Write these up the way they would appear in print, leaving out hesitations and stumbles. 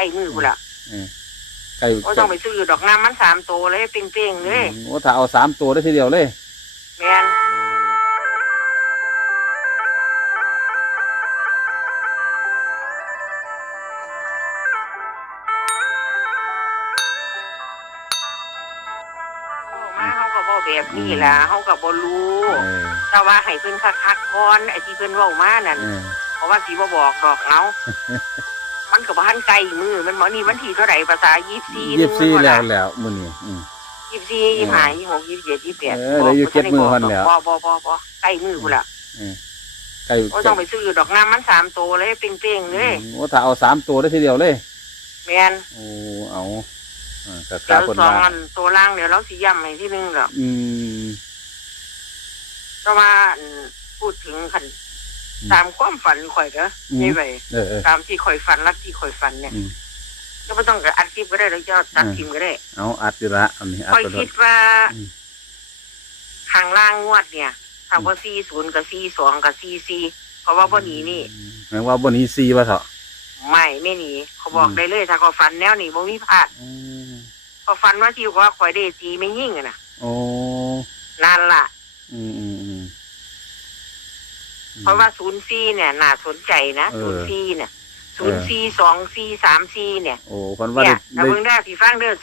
ล้มือกูละไก่ก็ต้องไปซื้อดอกน้ำมัน3 ตัวเลยเป้งๆเลยโอ้ถ้าเอา3 ตัวได้ทีเดียวเลยแม่นมาเขาก็บอกแบบนี้ล่ะเขาก็บ่รู้แต่ว่าให้เพิ่นคักๆก่อนไอ้ที่เพิ่นเว้ามานั่นเพราะว่าสิบ่บอกดอกเอามันก็บ่ทันไกลมือมันบ่นี่วันที่เท่าใดภาษา24แล้วมื้อนี้24 25 26 27 28ได้อยู่7 มื้อหั่นแล้วบ่ใกล้มือกูละไก่ก็ต้องไปซื้อดอกน้ำมัน3 ตัวเลยเป้งๆเลยโอ้ถ้าเอา3 ตัวได้ทีเดียวเลยแม่นโอ้เอาก็กะคนว่าตัวล่างเดี๋ยวเราสิย้ำให้ที่นึงดอกแต่ว่าพูดถึงคันตามความฝันข่อยเด้อนี่ไปตามที่ข่อยฝันลักที่ข่อยฝันเนี่ยก็ไม่ต้องอัดคลิปก็ได้แล้วจะตัดคลิปก็ได้เอาอัดอยู่ละอันนี้ข่อยคิดว่าข้างล่างงวดเนี่ยถ้าว่า40กับ42กับ44เพราะว่าบ่หนีนี่แปลว่าบ่หนี4ว่าเถาะไม่หนีเขาบอกได้เลยถ้าเขาฝันแนวนี้บ่มีพลาดเขาฝันว่าที่ว่าข่อยได้ตีไม่ยิ่งน่ะโอ้นั่นล่ะเพราะว่า04เนี่ยน่าสนใจนะ04เนี่ย04 24 34เนี่ยโอ้คนว่าได้เบิ่งได้พี่ฟังเด้อ04 24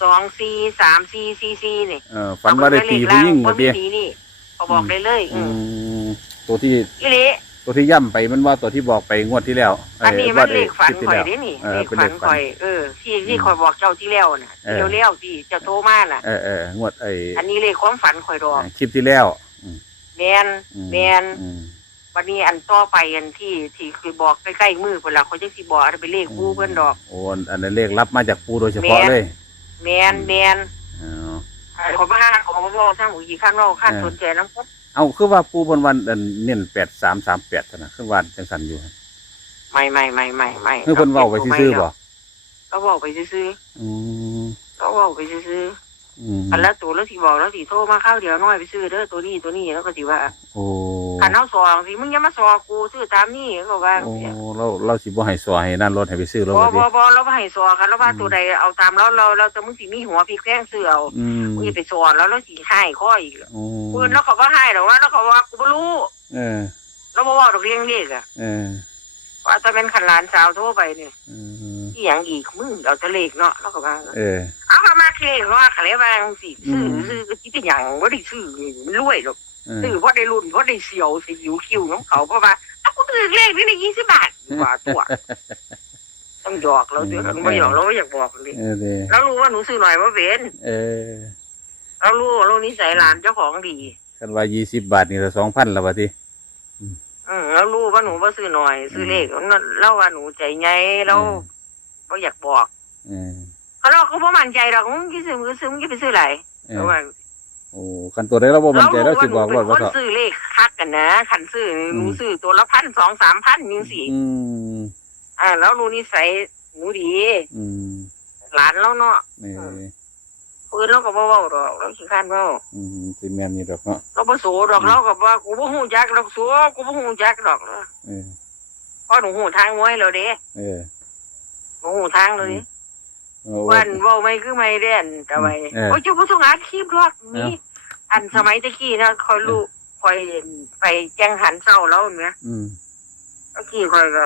34 44นี่ฝันว่าได้ตีผู้หญิงบ่มีตีนี่เขาบอกได้เลยตัวที่อีหลีตัวที่ย่ำไปมันว่าตัวที่บอกไปงวดที่แล้วอันนี้มันเลขฝันข่อยเด้นี่เลขฝันข่อยที่ข่อยบอกเจ้าที่แล้วน่ะเร็วๆที่เจ้าโทรมาน่ะงวดอันนี้เลขความฝันข่อยดอกคลิปที่แล้วแม่นวันนี้อันต่อไปอันที่คือบอกใกล้ๆมือเพิ่นล่ะเขาจังสิบอกอันเป็นเลขปู่เพิ่นดอกโอ้อันนั้นเลขรับมาจากปู่โดยเฉพาะเลยแม่นขอมาขอมาบอกทางอีกขั้นว่าขั้นสนใจนำเอาคือว่าปู่เพิ่นวันเน้น8338เท่านั้นคือว่าจังซั่นอยู่ไม่คือเพิ่นเว้าไปซื่อๆบ่ก็เว้าไปซื่อก็เว้าไปซื่ออันละตัวแล้วสิบอกแล้วสิโทรมาข้าวเดียวน้อยไปซื้อเด้อตัวนี้แล้วก็สิว่าโอ้คันเฮาสองสิมึงอย่ามาสอกูซื้อตามนี้ก็ว่าโอ้เราสิบ่ให้สอให้นั่นรถให้ไปซื้อแล้วบ่เราบ่ให้สอคันเราว่าตัวใดเอาตามเราจะมึงสิมีหัวพริกแพงซื้อเอามึงไปสอแล้วสิให้ข้ออีกเพิ่นแล้วเขาบ่ให้ดอกว่าแล้วเขาว่ากูบ่รู้แล้วบ่เว้าดอกเรียงเลขอ่ะว่าจะเป็นคันหลานสาวโทรไปนี่อีหยังอีกมึงเอาแต่เลขเนาะแล้วก็ว่าเอามาเลขเนาะก็เลยว่าจังซี่ซื้อก็สิเป็นหยังบ่ได้ซื้อนี่มันรวยดอกซื้อเพราะได้รุ่นเพราะได้เสียวสิหิวคิวน้ำเขาเพราะว่าถ้ากูซื้อเลขนี่ได้20 บาทว่าตัวต้องหยอกเราเดี๋ยวไม่หยอกเราไม่อยากบอกเลยแล้วรู้ว่าหนูซื้อหน่อยว่าเป็นเรารู้นิสัยหลานเจ้าของดีกันว่า20 บาทนี่ละ2,000แล้วว่าติแล้วรู้ว่าหนูว่าซื้อหน่อยซื้อเลขแล้วว่าหนูใจไงเราไม่อยากบอกเขาบ่มั่นใจหรอกมึงซื้อมึงจะไปซื้ออะไรโอ้คันตัวได้เราบ่มั่นใจเราสิบอกว่าคนซื้อเลขคักกันนะคันซื้อหนูซื้อตัวละ1,000 2,000 3,000จังซี่แล้วรู้นิสัยหนูดีหลานเราเนาะปืนเราก็บ่เว้าดอกเราขี้คร้านเว้าสิแม่นนี่ดอกเนาะเราบ่โสดอกเราก็ว่ากูบ่ฮู้จักดอกสัวกูบ่ฮู้จักดอกเพราะหนูฮู้ทางมวยแล้วเด้หนูฮู้ทางเลยวันเว้าไม่คือไม่เด่นแต่ไว้โอ้ยเจ้าบ่ต้องอ่านคลิปดอกนี่อันสมัยตะกี้นะค่อยรู้ค่อยไปแจ้งหันเช้าแล้วแม่ตะกี้ค่อยก็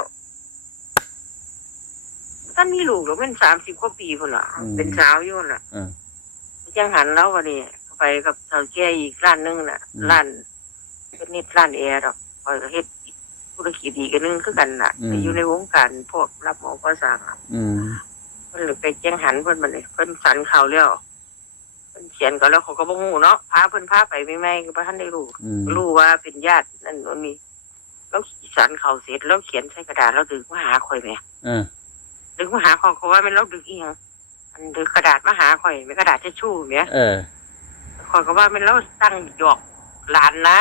ท่านมีลูกแล้วเป็น30 กว่าปีพุ่นล่ะเป็นสาวอยู่น่ะแจ้งหันแล้ววันนี้ไปกับเฒ่าแก่อีกร้านนึงน่ะร้านเป็นนิดร้านแอร์ดอกค่อยก็เฮ็ดธุรกิจอีกนึงคือกันน่ะอยู่ในวงการพวกรับเหมาก่อสร้างเพิ่นเลยไปแจ้งหันเพิ่นมาเลยเพิ่นสันข่าวแล้วเพิ่นเขียนก็แล้วเขาก็บ่ฮู้เนาะพาไปใหม่ๆก็บ่ทันได้รู้ว่าเป็นญาตินั่นโน่นนี่แล้วสันข่าวเสร็จแล้วเขียนใส่กระดาษแล้วดึกมาหาข่อยแม่ดึกมาหาเขาว่ามันแล้วดึกอีหยังอันดึกกระดาษมาหาข่อยไม่กระดาษทิชชู่แม่ข่อยก็ว่ามันแล้วตั้งหยอกหลานนะ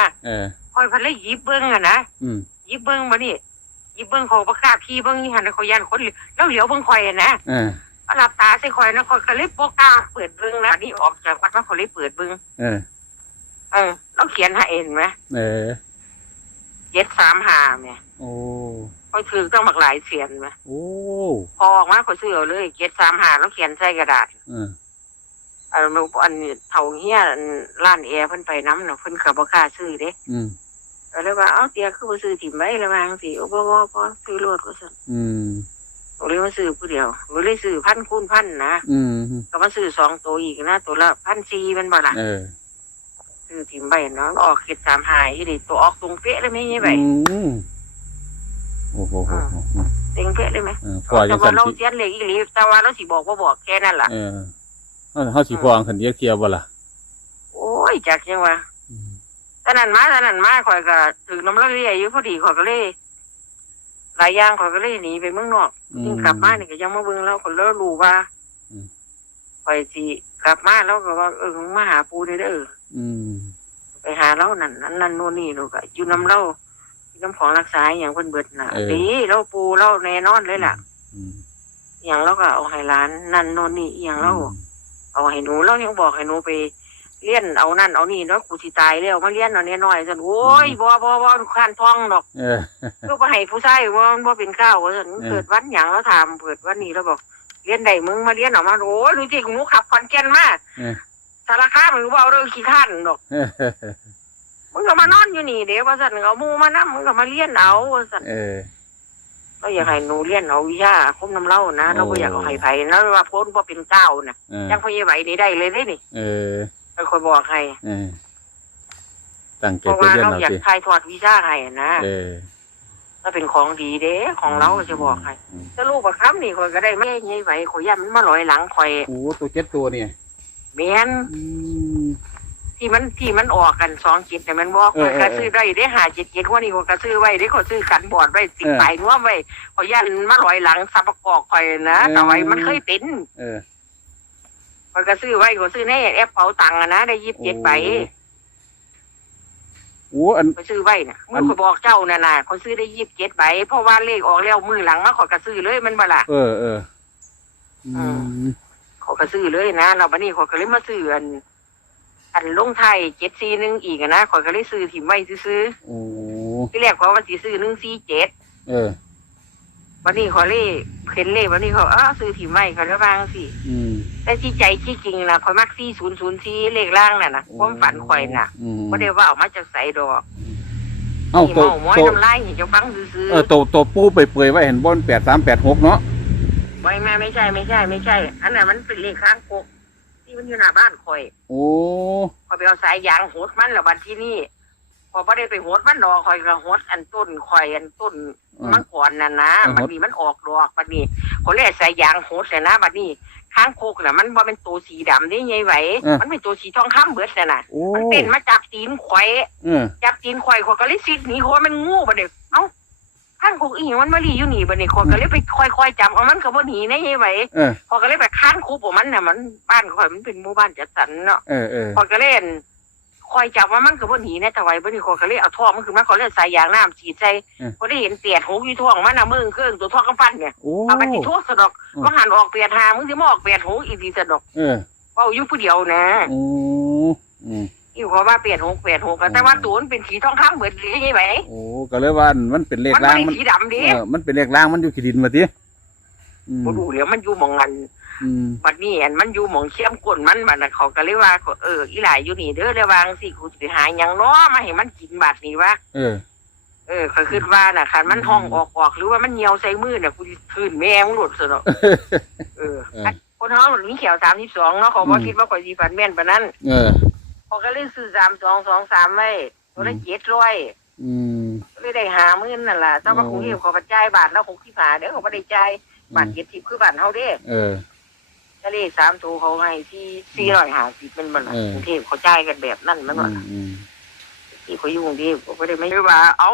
ข่อยเพิ่นเลยหยิบเบิ่งอ่ะนะหยิบเบิ่งมานี่หยิบเบิ่งเขาบ่กล้าพี่เบิ่งนี่หั่นเขาย่านคนแล้วเหลียวเบิ่งข่อยนะหลับตาใส่ข่อยนะข่อยก็เลยบ่กล้าเปิดเบิ่งนะนี่ออกจากวัดมาข่อยเลยเปิดเบิ่งแล้วเขียนให้เห็นมั้ย735แม่โอ้ ข่อยถือต้องบักหลายเสียนไหม โอ้ พอออกมาข่อยซื้อเอาเลย735แล้วเขียนใส่กระดาษ อันนี้เฒ่าเฮียร้านแอร์เพิ่นไปน้ำน่ะเพิ่นก็บ่กล้าซื้อเด้ก็เลยว่าเอ้าเตี้ยคือบ่ซื้อถิ่มไว้ละว่าจังซี่บ่ซื้อโลดว่าซั่นก็เลยมาซื้อผู้เดียวก็เลยซื้อ1,000 คูณ 1,000นะก็มาซื้อ2ตัวอีกนะตัวละ 1,400 มันบ่ล่ะซื้อถิ่มไว้เนาะออก735อีหลีตัวออกตรงเป๊ะเลยแม่ใหญ่ไว้โอ้โหเต็งเป๊ะเลยมั้ยพอจังซั่นเราเขียนเลขอีหลีแต่ว่าเราสิบอกบ่บอกแค่นั้นล่ะเฮาสิพอคันเดียวเที่ยวบ่ล่ะโอ้ยจักจังว่าตอนนั้นมาข่อยก็ถึงน้ำละเลียอยู่พอดีข่อยก็เลยหลายอย่างข่อยก็เลยหนีไปเมืองนอกยิ่งกลับมานี่ก็ยังมาเบิ่งแล้วก็เลยรู้ว่าข่อยสิกลับมาแล้วก็ว่ามาหาปู่เด้อไปหาเรานั่นโน่นนี่เนาะก็อยู่น้ำเราอยู่น้ำของรักษาอย่างเพิ่นเบิดน่ะดีเราปู่เราแน่นอนเลยล่ะอย่างเราก็เอาให้หลานนั่นโน่นนี่อย่างเราเอาให้หนูเรายังบอกให้หนูไปเลี้ยนเอานั่นเอานี่เนาะกูสิตายแล้วมาเลี้ยนเอาน้อยๆซั่นโอ้ยบ่คันท้องดอกลูกบ่ให้ผู้ชายบ่เป็นข้าวว่าซั่นเกิดวันหยังแล้วถามเกิดวันนี้แล้วบอกเลี้ยนได้มึงมาเลี้ยนออกมาโอ้ยรู้จิหนูขับขอนแก่นมาสารคามหรือว่าเอาเรื่องขี้ข้านดอกมึงก็มานอนอยู่นี่เด้ว่าซั่นเอาหมู่มานำมึงก็มาเลี้ยนเอาว่าซั่นเราอยากให้หนูเลี้ยนเอาวิชาคมน้ำเล่านะเราบ่อยากเอาให้ไผนะว่าพ้นบ่เป็นเจ้าน่ะจังพ่อใหญ่ไหวนี่ได้เลยเด้นี่เป็นคนบอกให้ตั้งใจไปเรียนเอาสิเพราะว่าเราอยากถ่ายทอดวิชาให้นะถ้าเป็นของดีเด้ของเราจะบอกให้ถ้าลูกประคำนี่ข่อยก็ได้ไม่ใหญ่ไหวข่อยย่ามันมาลอยหลังข่อยโอ้ตัว7ตัวนี่แม่นที่มันออกกัน2 แต่มันบอกข่อยก็ซื้อได้ได้5 7ว่านี่ข่อยก็ซื้อไว้ได้ข่อยซื้อกันบอดไว้ติดปลายนวมไว้ข่อยย่านมาลอยหลังซับประกอบข่อยนะแต่ไว้มันเคยเป็นข่อยก็ซื้อไว้ข่อยซื้อในแอปเป๋าตังค์นะได้27 ใบโอ้อันข่อยซื้อไว้น่ะมื้อข่อยบอกเจ้านั่นน่ะข่อยซื้อได้27 ใบเพราะว่าเลขออกแล้วมื้อหลังมาข่อยก็ซื้อเลยมันบ่ล่ะข่อยก็ซื้อเลยนะแล้วบัดนี้ข่อยก็เลยมาซื้ออันลงไทย741อีกนะข่อยก็เลยซื้อถิ่มไว้ซื่อๆโอ้ที่แรกข่อยว่าสิซื้อ147วันนี้ข่อยเลยเห็นเลขวันนี้เขาซื้อถิ่มไว้ข่อยเลยว่าจังซี่แต่ที่ใจที่จริงน่ะข่อยมัก4004เลขล่างน่ะนะความฝันข่อยน่ะบ่ได้ว่าเอามาจากไสดอกตัวม้อยน้ำลายให้เจ้าฟังซื่อตัวปูเปื่อยๆไว้เห็นบ่8386เนาะไม่ใช่อันนั้นมันเป็นเลขข้างกกที่มันอยู่หน้าบ้านข่อยโอ้ข่อยไปเอาสายยางโหดมันแล้วบัดที่นี่พอบ่ได้ไปโหดมันดอกข่อยก็โหดอันต้นข่อยอันต้นมังกรนั่นนะมันนี่มันออกดอกบัดนี้ข่อยเลยสายยางโหดเลยนะบัดนี้ข้างโคกน่ะมันบ่เป็นตัวสีดำนี่ใหญ่ไหวมันเป็นตัวสีทองคำเบิดน่ะนะมันเต้นมาจากตีนข่อยจับตีนข่อยก็เลยซิดหนีข่อยมันงูบัดนี้เอ้าข้างโคกอีหยังมันมาลีอยู่นี่บัดนี้ข่อยก็เลยไปค่อยๆจับเอามันก็บ่หนีนะใหญ่ไหวข่อยก็เลยไปข้างคุบของมันน่ะมันบ้านข่อยมันเป็นหมู่บ้านจัดสรรเนาะข่อยก็เล่นคอยจับว่ามันคือบ่หนีแน่แต่ไว้บ่นี่ข่อยก็เลยเอาท่อมันขึ้นมาข่อยเลยใส่ยางน้ำฉีดใส่ข่อยได้เห็นเตียดหูอยู่ท้องมันน่ะมึงเครื่องตัวท่อกำปั้นเนี่ยเอาไปสิทั่วซะดอกบ่หันออก85มึงสิมาออก85หูอีกสิซะดอกเว้าอยู่ผู้เดียวนะอีกว่า86แต่ว่าตัวมันเป็นสีทองคำเบิดเลยใช่มั้ยโอ้ก็เลยว่ามันเป็นเลขล่างมันสีดำดิมันเป็นเลขล่างมันอยู่ขี้ดินว่าติบ่รู้แล้วมันอยู่หม่องนั้นบัดนี้มันอยู่หม่องเชื่อมก้นมันบัดน่ะเขาก็เลยว่าอีหลายอยู่นี่เด้อระวังสิกูสิไปหาหยังน้อมาให้มันกินบัดนี้วะเขาคิดว่าน่ะคันมันห้องออกหรือว่ามันเหี่ยวใส่มือน่ะกูสิคืนแม่มึงโลดซะเนาะคนเฮามันมีแขว32เนาะเขาบ่คิดว่าข่อยสิฝันแม่นปานนั้นเขาก็เลยซื้อ3223ไว้ตัวละ700เลยได้50,000นั่นล่ะแต่ว่ากรุงเทพเขาจ่ายบาทละ65เด้อเขาบ่ได้จ่ายบาท70คือบ้านเฮาเด้ทะเล3ตัวเขาให้ที่450เป็นบ่ล่ะกรุงเทพเขาจ่ายกันแบบนั้นมันว่าที่เขาอยู่กรุงเทพก็บ่ได้ไม่ว่าเอา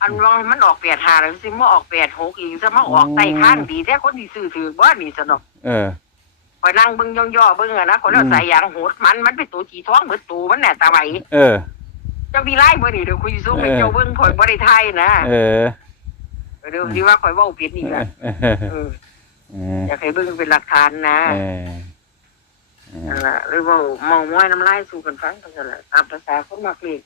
อันว่ามันออก85แล้วสิมาออก86อีกซะมาออกใต้ข้างดีแท้คนที่ซื้อถือบ่นี่ซะเนาะข่อยนั่งเบิ่งย่อๆเบิ่งนะข่อยแล้วใส่ยางโหดมันเป็นตัวสีทองเบิดตัวมันน่ะตาไหวเจ้ามีไล่บ่นี่เดี๋ยวคุยส่งให้เจ้าเบิ่งข่อยบ่ได้ทายนะเดี๋ยวสิว่าข่อยเว้าผิดนี่ล่ะอยากให้เบิ่งเป็นหลักฐานนะนั่นล่ะหรือว่าเมามอยน้ำลายสู่กันฟังก็ซั่นล่ะตามภาษาคนมักเลข